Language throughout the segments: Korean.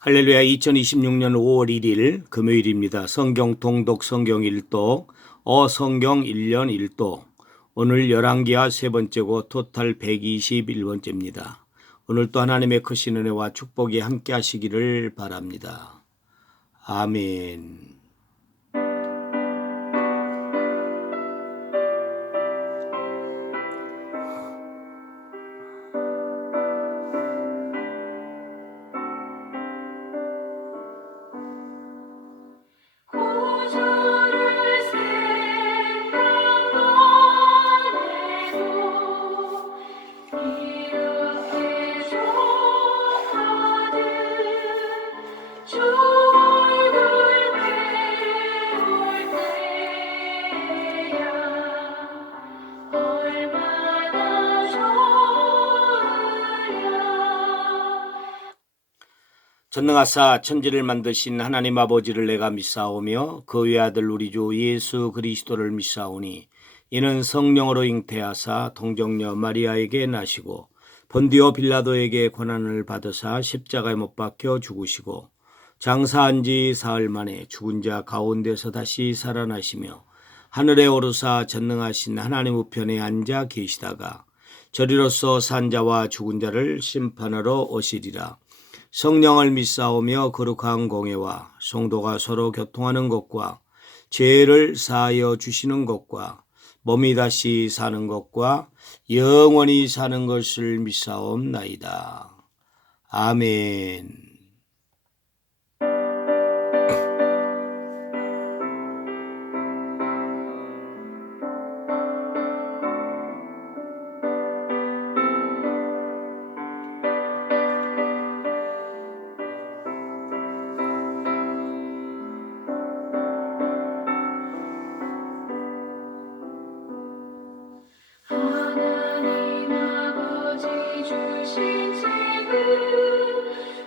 할렐루야. 2026년 5월 1일 금요일입니다. 성경 통독 성경 일독 성경 1년 1독. 오늘 열왕기하 세 번째고 토탈 121번째입니다. 오늘 또 하나님의 크신 은혜와 축복이 함께 하시기를 바랍니다. 아멘. 전능하사 천지를 만드신 하나님 아버지를 내가 믿사오며 그 외아들 우리 주 예수 그리스도를 믿사오니 이는 성령으로 잉태하사 동정녀 마리아에게 나시고 본디오 빌라도에게 고난을 받으사 십자가에 못 박혀 죽으시고 장사한 지 사흘 만에 죽은 자 가운데서 다시 살아나시며 하늘에 오르사 전능하신 하나님 우편에 앉아 계시다가 저리로서 산 자와 죽은 자를 심판하러 오시리라. 성령을 믿사오며 거룩한 공예와 성도가 서로 교통하는 것과 죄를 사하여 주시는 것과 몸이 다시 사는 것과 영원히 사는 것을 믿사옵나이다. 아멘. 하나님 아버지 주신 책은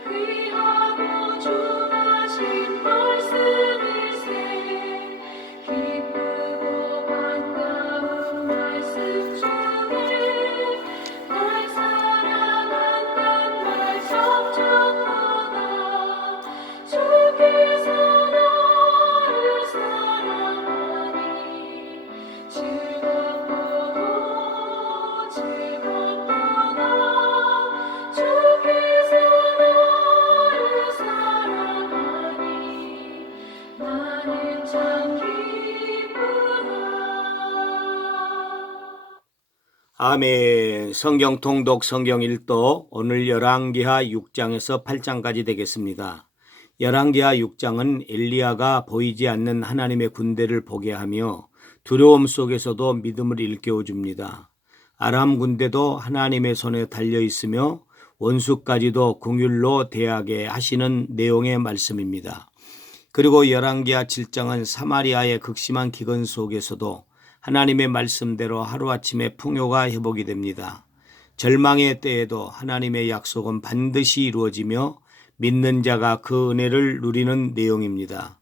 귀하고 중하신 말씀일세. 기쁘고 반가운 말씀 중에 날 사랑한단 말 적적하다. 주께서 나를 사랑하니 즐겁도다. 주께서 나를 사랑하니 나는 참 기쁘다. 아멘. 성경 통독 성경 일독 오늘 열왕기하 6장에서 8장까지 되겠습니다. 열왕기하 6장은 엘리야가 보이지 않는 하나님의 군대를 보게 하며 두려움 속에서도 믿음을 일깨워 줍니다. 아람 군대도 하나님의 손에 달려 있으며 원수까지도 긍휼로 대하게 하시는 내용의 말씀입니다. 그리고 열왕기하 7장은 사마리아의 극심한 기근 속에서도 하나님의 말씀대로 하루아침에 풍요가 회복이 됩니다. 절망의 때에도 하나님의 약속은 반드시 이루어지며 믿는 자가 그 은혜를 누리는 내용입니다.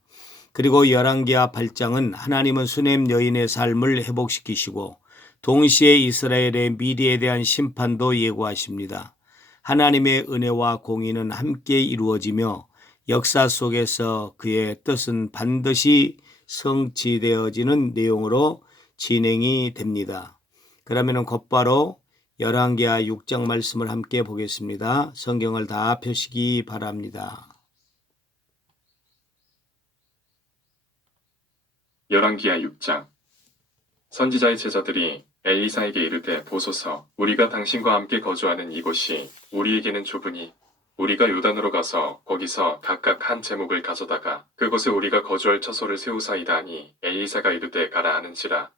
그리고 열왕기하 8장은 하나님은 수넴 여인의 삶을 회복시키시고 동시에 이스라엘의 미래에 대한 심판도 예고하십니다. 하나님의 은혜와 공의는 함께 이루어지며 역사 속에서 그의 뜻은 반드시 성취되어지는 내용으로 진행이 됩니다. 그러면 곧바로 열왕기하 6장 말씀을 함께 보겠습니다. 성경을 다 펴시기 바랍니다. 열왕기하 6장. 선지자의 제자들이 엘리사에게 이르되 보소서, 우리가 당신과 함께 거주하는 이곳이 우리에게는 좁으니 우리가 요단으로 가서 거기서 각각 한 제목을 가져다가 그곳에 우리가 거주할 처소를 세우사이다 하니 엘리사가 이르되 가라 하는지라.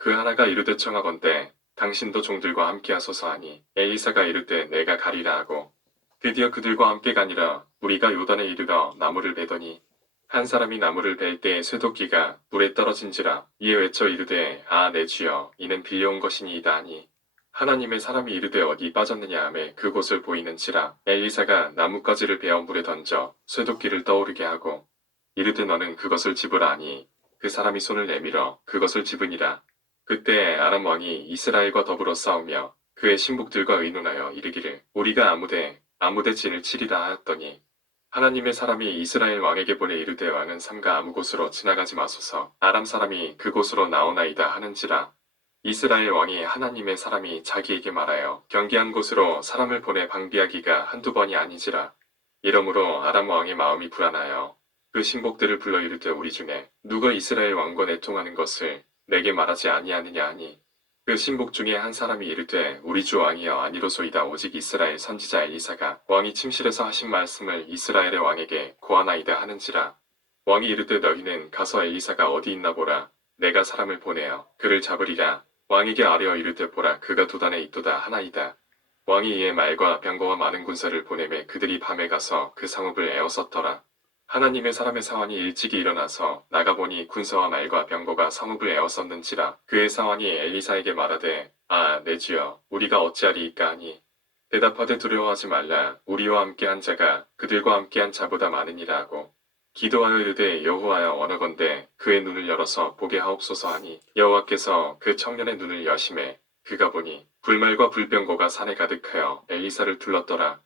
그 하나가 이르되 청하건대 당신도 종들과 함께 하소서 하니 엘리사가 이르되 내가 가리라 하고 드디어 그들과 함께 가니라. 우리가 요단에 이르러 나무를 베더니 한 사람이 나무를 벨 때에 쇠도끼가 물에 떨어진지라. 이에 외쳐 이르되 아 내 주여, 이는 빌려온 것이니이다 하니 하나님의 사람이 이르되 어디 빠졌느냐 하매 그곳을 보이는지라. 엘리사가 나뭇가지를 베어 물에 던져 쇠도끼를 떠오르게 하고 이르되 너는 그것을 집으라 하니 그 사람이 손을 내밀어 그것을 집으니라. 그때 아람 왕이 이스라엘과 더불어 싸우며 그의 신복들과 의논하여 이르기를 우리가 아무데 진을 치리라 하였더니 하나님의 사람이 이스라엘 왕에게 보내 이르되 왕은 삼가 아무 곳으로 지나가지 마소서. 아람 사람이 그곳으로 나오나이다 하는지라. 이스라엘 왕이 하나님의 사람이 자기에게 말하여 경계한 곳으로 사람을 보내 방비하기가 한두 번이 아니지라. 이러므로 아람 왕의 마음이 불안하여 그 신복들을 불러 이르되 우리 중에 누가 이스라엘 왕과 내통하는 것을 내게 말하지 아니하느냐 하니 그 신복 중에 한 사람이 이르되 우리 주 왕이여 아니로소이다. 오직 이스라엘 선지자 엘리사가 왕이 침실에서 하신 말씀을 이스라엘의 왕에게 고하나이다 하는지라. 왕이 이르되 너희는 가서 엘리사가 어디 있나 보라. 내가 사람을 보내어 그를 잡으리라. 왕에게 아뢰어 이르되 보라 그가 도단에 있도다 하나이다. 왕이 이에 말과 병거와 많은 군사를 보내매 그들이 밤에 가서 그 성읍을 에워쌌더라. 하나님의 사람의 사환이 일찍이 일어나서 나가보니 군사와 말과 병거가 성읍을 에워쌌는지라. 그의 사환이 엘리사에게 말하되 아 내 주여 우리가 어찌하리이까 하니 대답하되 두려워하지 말라. 우리와 함께한 자가 그들과 함께한 자보다 많으니라 하고 기도하여 이르되 여호와여 원하건대 그의 눈을 열어서 보게 하옵소서 하니 여호와께서 그 청년의 눈을 여심해 그가 보니 불말과 불병거가 산에 가득하여 엘리사를 둘렀더라.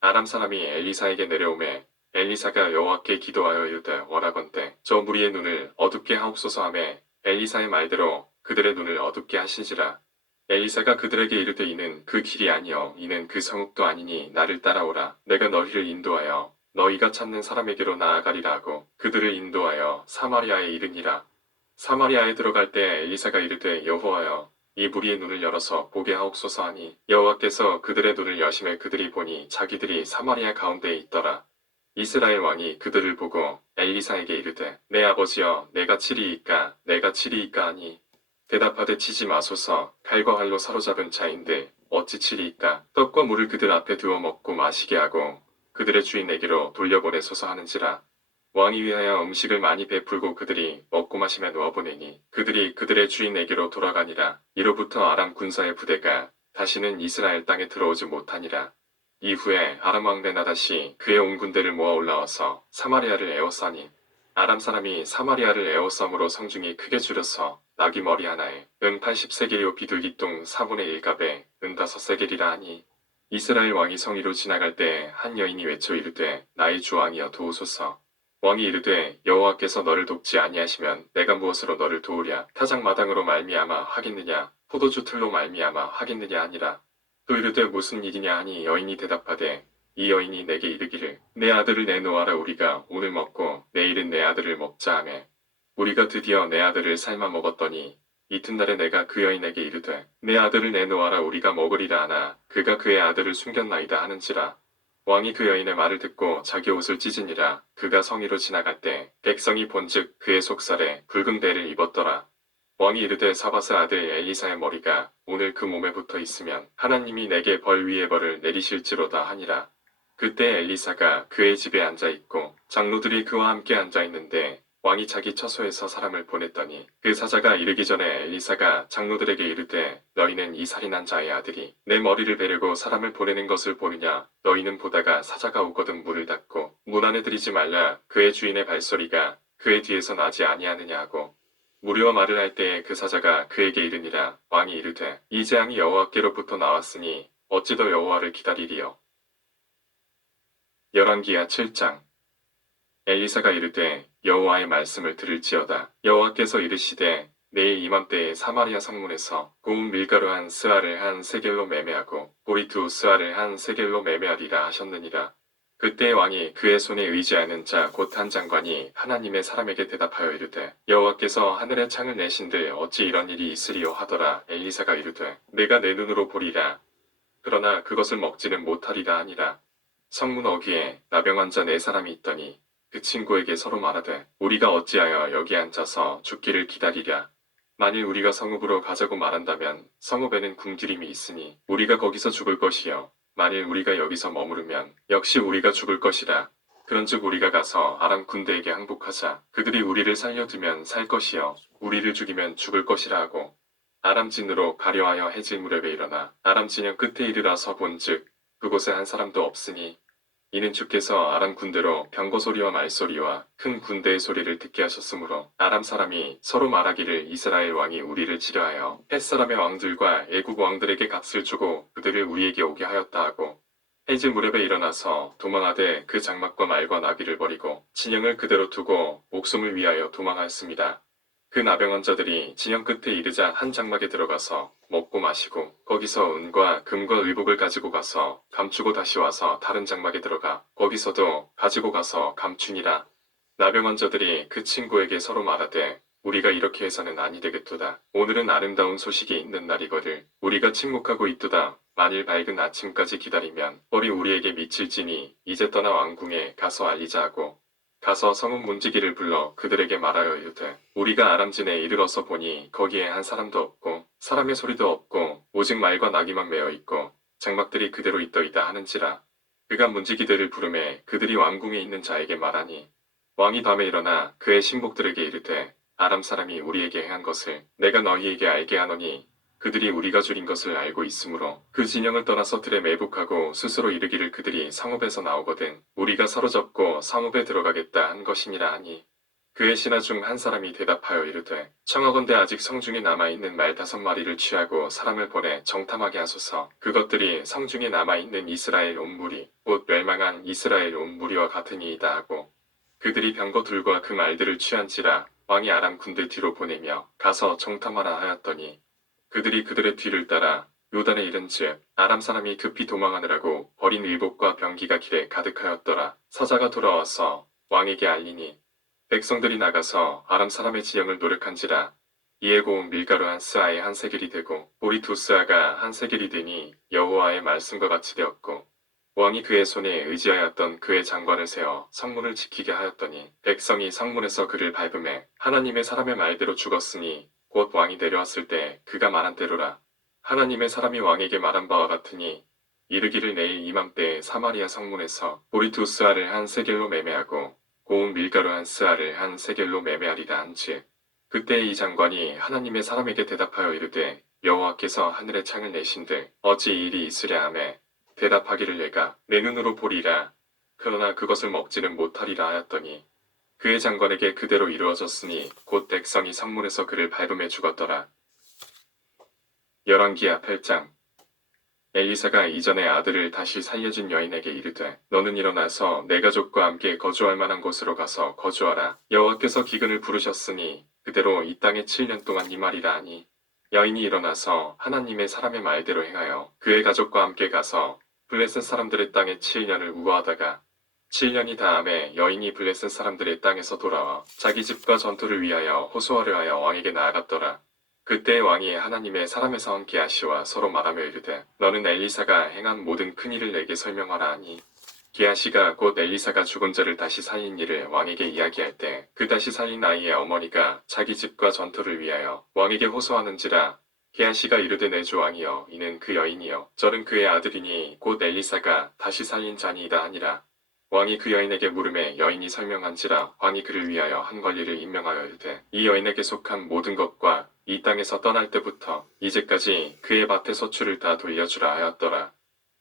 아람 사람이 엘리사에게 내려오매 엘리사가 여호와께 기도하여 이르되 원하건대 저 무리의 눈을 어둡게 하옵소서 하매 엘리사의 말대로 그들의 눈을 어둡게 하시지라. 엘리사가 그들에게 이르되 이는 그 길이 아니요 이는 그 성읍도 아니니 나를 따라오라. 내가 너희를 인도하여 너희가 찾는 사람에게로 나아가리라 하고 그들을 인도하여 사마리아에 이르니라. 사마리아에 들어갈 때 엘리사가 이르되 여호와여 이 무리의 눈을 열어서 보게 하옵소서 하니 여호와께서 그들의 눈을 여심해 그들이 보니 자기들이 사마리아 가운데에 있더라. 이스라엘 왕이 그들을 보고 엘리사에게 이르되 내 아버지여 내가 치리이까 내가 치리이까 하니 대답하되 치지 마소서. 칼과 활로 사로잡은 자인데 어찌 치리이까. 떡과 물을 그들 앞에 두어 먹고 마시게 하고 그들의 주인에게로 돌려보내소서 하는지라. 왕이 위하여 음식을 많이 베풀고 그들이 먹고 마시며 놓아보내니 그들이 그들의 주인에게로 돌아가니라. 이로부터 아람 군사의 부대가 다시는 이스라엘 땅에 들어오지 못하니라. 이후에 아람 왕 베나다시 그의 온 군대를 모아 올라와서 사마리아를 에워싸니 아람 사람이 사마리아를 에워싸므로 성중이 크게 줄여서 나귀 머리 하나에 은 80세겔이요 비둘기똥 4분의 1갑에 은 5세겔이라 하니 이스라엘 왕이 성위로 지나갈 때 한 여인이 외쳐 이르되 나의 주 왕이여 도우소서. 왕이 이르되 여호와께서 너를 돕지 아니하시면 내가 무엇으로 너를 도우랴. 타작마당으로 말미암아 하겠느냐 포도주 틀로 말미암아 하겠느냐 하니라. 또 이르되 무슨 일이냐 하니 여인이 대답하되 이 여인이 내게 이르기를 내 아들을 내놓아라. 우리가 오늘 먹고 내일은 내 아들을 먹자 하매 우리가 드디어 내 아들을 삶아 먹었더니 이튿날에 내가 그 여인에게 이르되 내 아들을 내놓아라. 우리가 먹으리라 하나 그가 그의 아들을 숨겼나이다 하는지라. 왕이 그 여인의 말을 듣고 자기 옷을 찢으니라. 그가 성위로 지나갈 때 백성이 본즉 그의 속살에 붉은 배를 입었더라. 왕이 이르되 사바스 아들 엘리사의 머리가 오늘 그 몸에 붙어 있으면 하나님이 내게 벌 위에 벌을 내리실지로다 하니라. 그때 엘리사가 그의 집에 앉아 있고 장로들이 그와 함께 앉아 있는데 왕이 자기 처소에서 사람을 보냈더니 그 사자가 이르기 전에 엘리사가 장로들에게 이르되 너희는 이 살인한 자의 아들이 내 머리를 베려고 사람을 보내는 것을 보느냐. 너희는 보다가 사자가 오거든 문을 닫고 문 안에 들이지 말라. 그의 주인의 발소리가 그의 뒤에서 나지 아니하느냐 하고 무리와 말을 할 때에 그 사자가 그에게 이르니라. 왕이 이르되 이 재앙이 여호와께로부터 나왔으니 어찌 더 여호와를 기다리리요. 열왕기하 7장. 엘리사가 이르되 여호와의 말씀을 들을지어다. 여호와께서 이르시되 내일 이맘때에 사마리아 성문에서 고운 밀가루 한 스아를 한 세겔로 매매하고 보리 두 스아를 한 세겔로 매매하리라 하셨느니라. 그때 왕이 그의 손에 의지하는 자 곧 한 장관이 하나님의 사람에게 대답하여 이르되 여호와께서 하늘의 창을 내신들 어찌 이런 일이 있으리요 하더라. 엘리사가 이르되 내가 내 눈으로 보리라. 그러나 그것을 먹지는 못하리라 하니라. 성문 어귀에 나병 환자 4사람이 있더니 그 친구에게 서로 말하되 우리가 어찌하여 여기 앉아서 죽기를 기다리랴. 만일 우리가 성읍으로 가자고 말한다면 성읍에는 굶주림이 있으니 우리가 거기서 죽을 것이요 만일 우리가 여기서 머무르면 역시 우리가 죽을 것이라. 그런즉 우리가 가서 아람 군대에게 항복하자. 그들이 우리를 살려두면 살 것이요 우리를 죽이면 죽을 것이라 하고 아람 진으로 가려하여 해질 무렵에 일어나 아람 진영 끝에 이르러서 본즉 그곳에 한 사람도 없으니 이는 주께서 아람 군대로 병거 소리와 말소리와 큰 군대의 소리를 듣게 하셨으므로 아람 사람이 서로 말하기를 이스라엘 왕이 우리를 치려하여 헷 사람의 왕들과 애국 왕들에게 값을 주고 그들을 우리에게 오게 하였다 하고 해지 무렵에 일어나서 도망하되 그 장막과 말과 나귀를 버리고 진영을 그대로 두고 목숨을 위하여 도망하였습니다. 그 나병 환자들이 진영 끝에 이르자 한 장막에 들어가서 먹고 마시고 거기서 은과 금과 의복을 가지고 가서 감추고 다시 와서 다른 장막에 들어가 거기서도 가지고 가서 감추니라. 나병 환자들이 그 친구에게 서로 말하되 우리가 이렇게 해서는 아니 되겠도다. 오늘은 아름다운 소식이 있는 날이거늘 우리가 침묵하고 있도다. 만일 밝은 아침까지 기다리면 벌이 우리에게 미칠지니 이제 떠나 왕궁에 가서 알리자 하고 가서 성읍 문지기를 불러 그들에게 말하여 이르되 우리가 아람진에 이르러서 보니 거기에 한 사람도 없고 사람의 소리도 없고 오직 말과 나귀만 메어 있고 장막들이 그대로 있더이다 하는지라. 그가 문지기들을 부르매 그들이 왕궁에 있는 자에게 말하니 왕이 밤에 일어나 그의 신복들에게 이르되 아람 사람이 우리에게 행한 것을 내가 너희에게 알게 하노니 그들이 우리가 줄인 것을 알고 있으므로 그 진영을 떠나서 들에 매복하고 스스로 이르기를 그들이 성읍에서 나오거든 우리가 사로잡고 성읍에 들어가겠다 한 것이니라 하니 그의 신하 중 한 사람이 대답하여 이르되 청하건대 아직 성중에 남아있는 말 5마리를 취하고 사람을 보내 정탐하게 하소서. 그것들이 성중에 남아있는 이스라엘 온 무리 곧 멸망한 이스라엘 온 무리와 같으니이다 하고 그들이 병거 둘과 그 말들을 취한지라. 왕이 아람 군대 뒤로 보내며 가서 정탐하라 하였더니 그들이 그들의 뒤를 따라 요단에 이른즉 아람 사람이 급히 도망하느라고 버린 의복과 병기가 길에 가득하였더라. 사자가 돌아와서 왕에게 알리니 백성들이 나가서 아람 사람의 지형을 노력한지라. 이에 고운 밀가루 한 스아에 한 세겔이 되고 보리 2스아가 한 세겔이 되니 여호와의 말씀과 같이 되었고 왕이 그의 손에 의지하였던 그의 장관을 세워 성문을 지키게 하였더니 백성이 성문에서 그를 밟음에 하나님의 사람의 말대로 죽었으니 곧 왕이 내려왔을 때 그가 말한 대로라. 하나님의 사람이 왕에게 말한 바와 같으니 이르기를 내일 이맘때에 사마리아 성문에서 보리 2스아를 한 세겔로 매매하고 고운 밀가루 한 스아를 한 세겔로 매매하리라 한즉 그때 이 장관이 하나님의 사람에게 대답하여 이르되 여호와께서 하늘의 창을 내신들 어찌 이 일이 있으랴 하매 대답하기를 내가 내 눈으로 보리라. 그러나 그것을 먹지는 못하리라 하였더니 그의 장관에게 그대로 이루어졌으니 곧 백성이 성문에서 그를 밟음에 죽었더라. 열왕기하 8장. 엘리사가 이전에 아들을 다시 살려준 여인에게 이르되 너는 일어나서 내 가족과 함께 거주할 만한 곳으로 가서 거주하라. 여호와께서 기근을 부르셨으니 그대로 이 땅에 7년 동안 임하리라 하니 여인이 일어나서 하나님의 사람의 말대로 행하여 그의 가족과 함께 가서 블레셋 사람들의 땅에 7년을 우거하다가 7년이 다음에 여인이 블레셋 사람들의 땅에서 돌아와 자기 집과 전투를 위하여 호소하려 하여 왕에게 나아갔더라. 그때 왕이 하나님의 사람에서 함께 하시와 서로 말하며 이르되 너는 엘리사가 행한 모든 큰 일을 내게 설명하라 하니 게하시가 곧 엘리사가 죽은 자를 다시 살린 일을 왕에게 이야기할 때 그 다시 살린 아이의 어머니가 자기 집과 전투를 위하여 왕에게 호소하는지라. 게하시가 이르되 내 주 왕이여 이는 그 여인이여 저는 그의 아들이니 곧 엘리사가 다시 살린 자니이다 하니라. 왕이 그 여인에게 물음에 여인이 설명한지라. 왕이 그를 위하여 한 관리를 임명하여 이르되 이 여인에게 속한 모든 것과 이 땅에서 떠날 때부터 이제까지 그의 밭의 소출을 다 돌려주라 하였더라.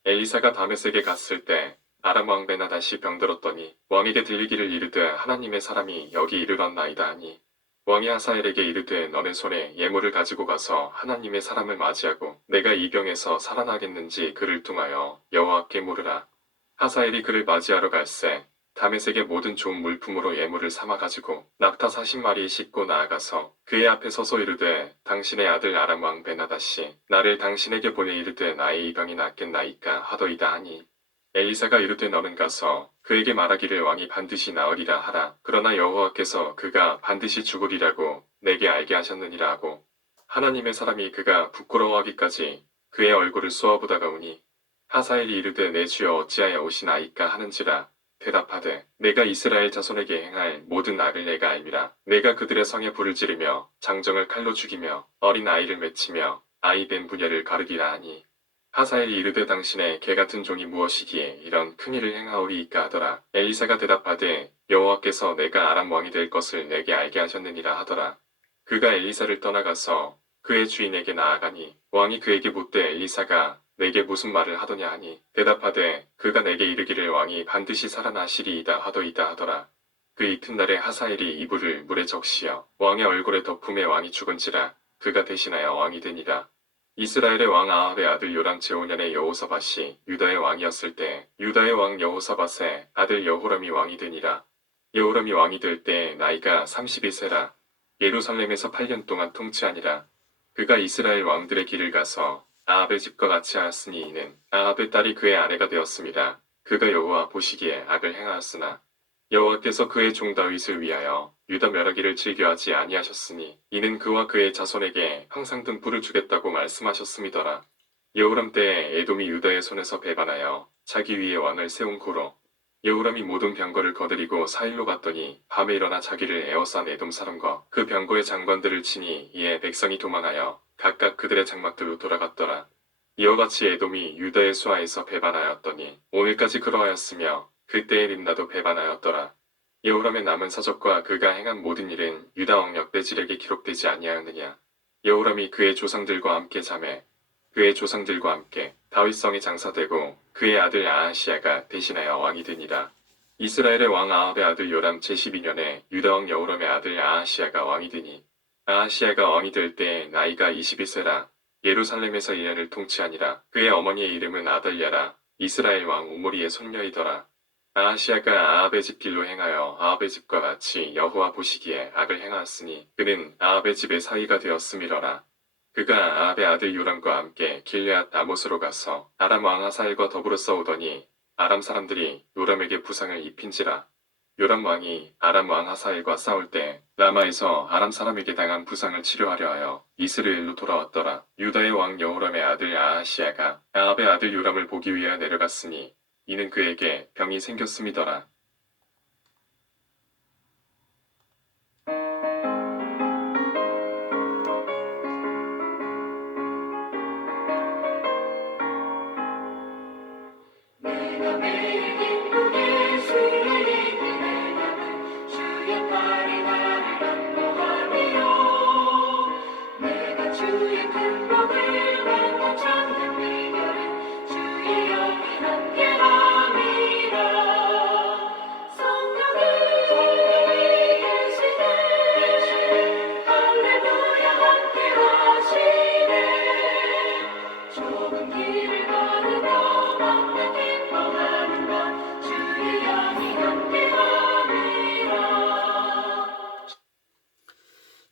엘리사가 다메섹에 갔을 때 아람 왕 베나다시 병들었더니 왕에게 들리기를 이르되 하나님의 사람이 여기 이르렀나이다 하니 왕이 하사엘에게 이르되 너는 손에 예물을 가지고 가서 하나님의 사람을 맞이하고 내가 이 병에서 살아나겠는지 그를 통하여 여호와께 물으라. 하사엘이 그를 맞이하러 갈새 다메섹의 모든 좋은 물품으로 예물을 삼아가지고 낙타 40마리 싣고 나아가서 그의 앞에 서서 이르되 당신의 아들 아람 왕 베나다시 나를 당신에게 보내 이르되 나의 이 병이 낫겠나이까 하더이다 하니 엘리사가 이르되 너는 가서 그에게 말하기를 왕이 반드시 나으리라 하라. 그러나 여호와께서 그가 반드시 죽으리라고 내게 알게 하셨느니라 하고 하나님의 사람이 그가 부끄러워하기까지 그의 얼굴을 쏘아보다가 오니 하사엘이 이르되 내 주여 어찌하여 오시나이까 하는지라. 대답하되 내가 이스라엘 자손에게 행할 모든 악을 내가 알미라. 내가 그들의 성에 불을 지르며 장정을 칼로 죽이며 어린 아이를 맺히며 아이 된 부녀를 가르리라 하니 하사엘이 이르되 당신의 개같은 종이 무엇이기에 이런 큰일을 행하오리이까 하더라. 엘리사가 대답하되 여호와께서 내가 아람 왕이 될 것을 내게 알게 하셨느니라 하더라. 그가 엘리사를 떠나가서 그의 주인에게 나아가니 왕이 그에게 묻되 엘리사가 내게 무슨 말을 하더냐 하니 대답하되 그가 내게 이르기를 왕이 반드시 살아나시리이다 하더이다 하더라. 그 이튿날에 하사엘이 이불을 물에 적시어 왕의 얼굴에 덮음에 왕이 죽은지라. 그가 대신하여 왕이 되니라. 이스라엘의 왕 아합의 아들 요람 제5년에 여호사밧이 유다의 왕이었을 때 유다의 왕 여호사밧의 아들 여호람이 왕이 되니라. 여호람이 왕이 될 때 나이가 32세라. 예루살렘에서 8년 동안 통치하니라. 그가 이스라엘 왕들의 길을 가서 아합의 집과 같이 하였으니 이는 아합의 딸이 그의 아내가 되었습니다. 그가 여호와 보시기에 악을 행하였으나 여호와께서 그의 종 다윗을 위하여 유다 멸하기를 즐겨하지 아니하셨으니 이는 그와 그의 자손에게 항상 등불을 주겠다고 말씀하셨음이더라. 여호람 때에 에돔이 유다의 손에서 배반하여 자기 위에 왕을 세운 고로 여호람이 모든 병거를 거느리고 사일로 갔더니 밤에 일어나 자기를 에워싼 에돔 사람과 그 병거의 장관들을 치니 이에 백성이 도망하여 각각 그들의 장막들로 돌아갔더라. 이와 같이 에돔이 유다의 수하에서 배반하였더니 오늘까지 그러하였으며 그때의 림나도 배반하였더라. 여호람의 남은 사적과 그가 행한 모든 일은 유다 왕 역대질에게 기록되지 아니하였느냐. 여호람이 그의 조상들과 함께 자매 그의 조상들과 함께 다윗성에 장사되고 그의 아들 아하시야가 대신하여 왕이 되니라. 이스라엘의 왕 아합의 아들 요람 제12년에 유다 왕 여호람의 아들 아하시야가 왕이 되니 아하시야가 왕이 될 때 나이가 21세라. 예루살렘에서 1년을 통치하니라. 그의 어머니의 이름은 아달랴라. 이스라엘 왕 우므리의 손녀이더라. 아하시야가 아합의 집 길로 행하여 아합의 집과 같이 여호와 보시기에 악을 행하였으니 그는 아합의 집의 사위가 되었음이러라. 그가 아합의 아들 요람과 함께 길르앗 아못으로 가서 아람 왕 하사엘과 더불어 싸우더니 아람 사람들이 요람에게 부상을 입힌지라. 요람 왕이 아람 왕 하사엘과 싸울 때 라마에서 아람 사람에게 당한 부상을 치료하려 하여 이스라엘로 돌아왔더라. 유다의 왕 여호람의 아들 아하시야가 아합의 아들 요람을 보기 위하여 내려갔으니 이는 그에게 병이 생겼음이더라. 내가 매일 기쁘게 주를 이기려면 주의 팔이 나를 안보하며 내가 주의 큰 복을 받는 참된 비결은 주의 영이 함께함이라. 성령이 계시네 할렐루야 함께하시네. 좁은 길을 걸으며 만나 기뻐하는 것 주의 영이 함께함이라.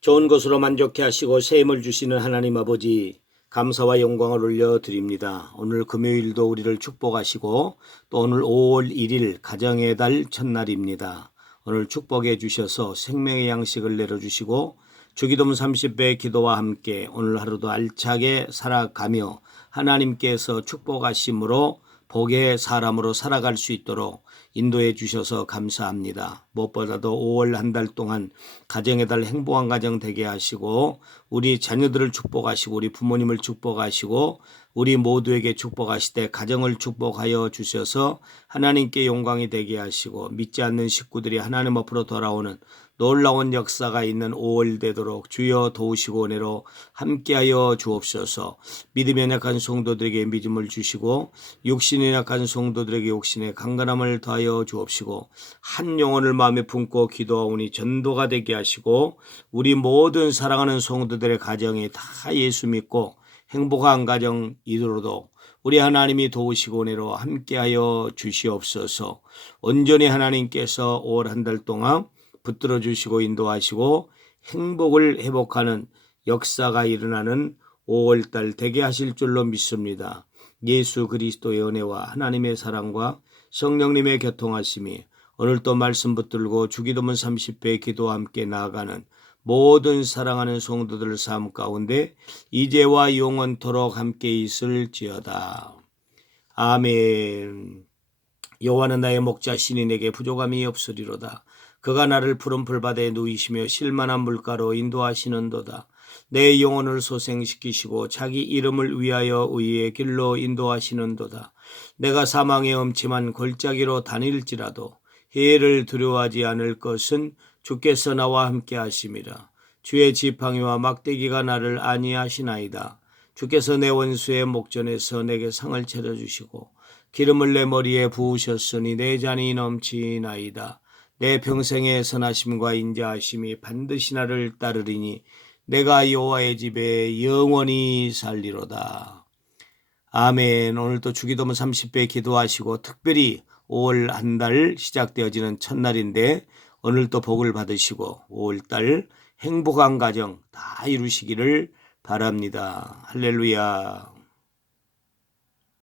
좋은 것으로 만족해 하시고 새 힘을 주시는 하나님 아버지, 감사와 영광을 올려드립니다. 오늘 금요일도 우리를 축복하시고 또 오늘 5월 1일 가정의 달 첫날입니다. 오늘 축복해 주셔서 생명의 양식을 내려주시고 주기도문 30배 기도와 함께 오늘 하루도 알차게 살아가며 하나님께서 축복하심으로 복의 사람으로 살아갈 수 있도록 인도해 주셔서 감사합니다. 무엇보다도 5월 한 달 동안 가정의 달 행복한 가정 되게 하시고 우리 자녀들을 축복하시고 우리 부모님을 축복하시고 우리 모두에게 축복하시되 가정을 축복하여 주셔서 하나님께 영광이 되게 하시고 믿지 않는 식구들이 하나님 앞으로 돌아오는 놀라운 역사가 있는 5월 되도록 주여 도우시고 은혜로 함께하여 주옵소서. 믿음이 연약한 성도들에게 믿음을 주시고 육신이 연약한 성도들에게 육신의 강건함을 더하여 주옵시고 한 영혼을 마음에 품고 기도하오니 전도가 되게 하시고 우리 모든 사랑하는 성도들의 가정이 다 예수 믿고 행복한 가정 이루도록 우리 하나님이 도우시고 은혜로 함께하여 주시옵소서. 온전히 하나님께서 5월 한 달 동안 붙들어 주시고 인도하시고 행복을 회복하는 역사가 일어나는 5월달 되게 하실 줄로 믿습니다. 예수 그리스도의 은혜와 하나님의 사랑과 성령님의 교통하심이 오늘도 말씀 붙들고 주기도문 30배 기도와 함께 나아가는 모든 사랑하는 성도들 삶 가운데 이제와 영원토록 함께 있을지어다. 아멘. 여호와는 나의 목자 신이 내게 부족함이 없으리로다. 그가 나를 푸른 풀밭에 누이시며 실만한 물가로 인도하시는도다. 내 영혼을 소생시키시고 자기 이름을 위하여 의의 길로 인도하시는도다. 내가 사망의 엄침한 골짜기로 다닐지라도 해를 두려워하지 않을 것은 주께서 나와 함께 하심이라. 주의 지팡이와 막대기가 나를 안위하시나이다. 주께서 내 원수의 목전에서 내게 상을 차려주시고 기름을 내 머리에 부으셨으니 내 잔이 넘치나이다. 내 평생의 선하심과 인자하심이 반드시 나를 따르리니 내가 여호와의 집에 영원히 살리로다. 아멘. 오늘도 주기도문 30배 기도하시고 특별히 5월 한 달 시작되어지는 첫날인데 오늘도 복을 받으시고 5월달 행복한 가정 다 이루시기를 바랍니다. 할렐루야.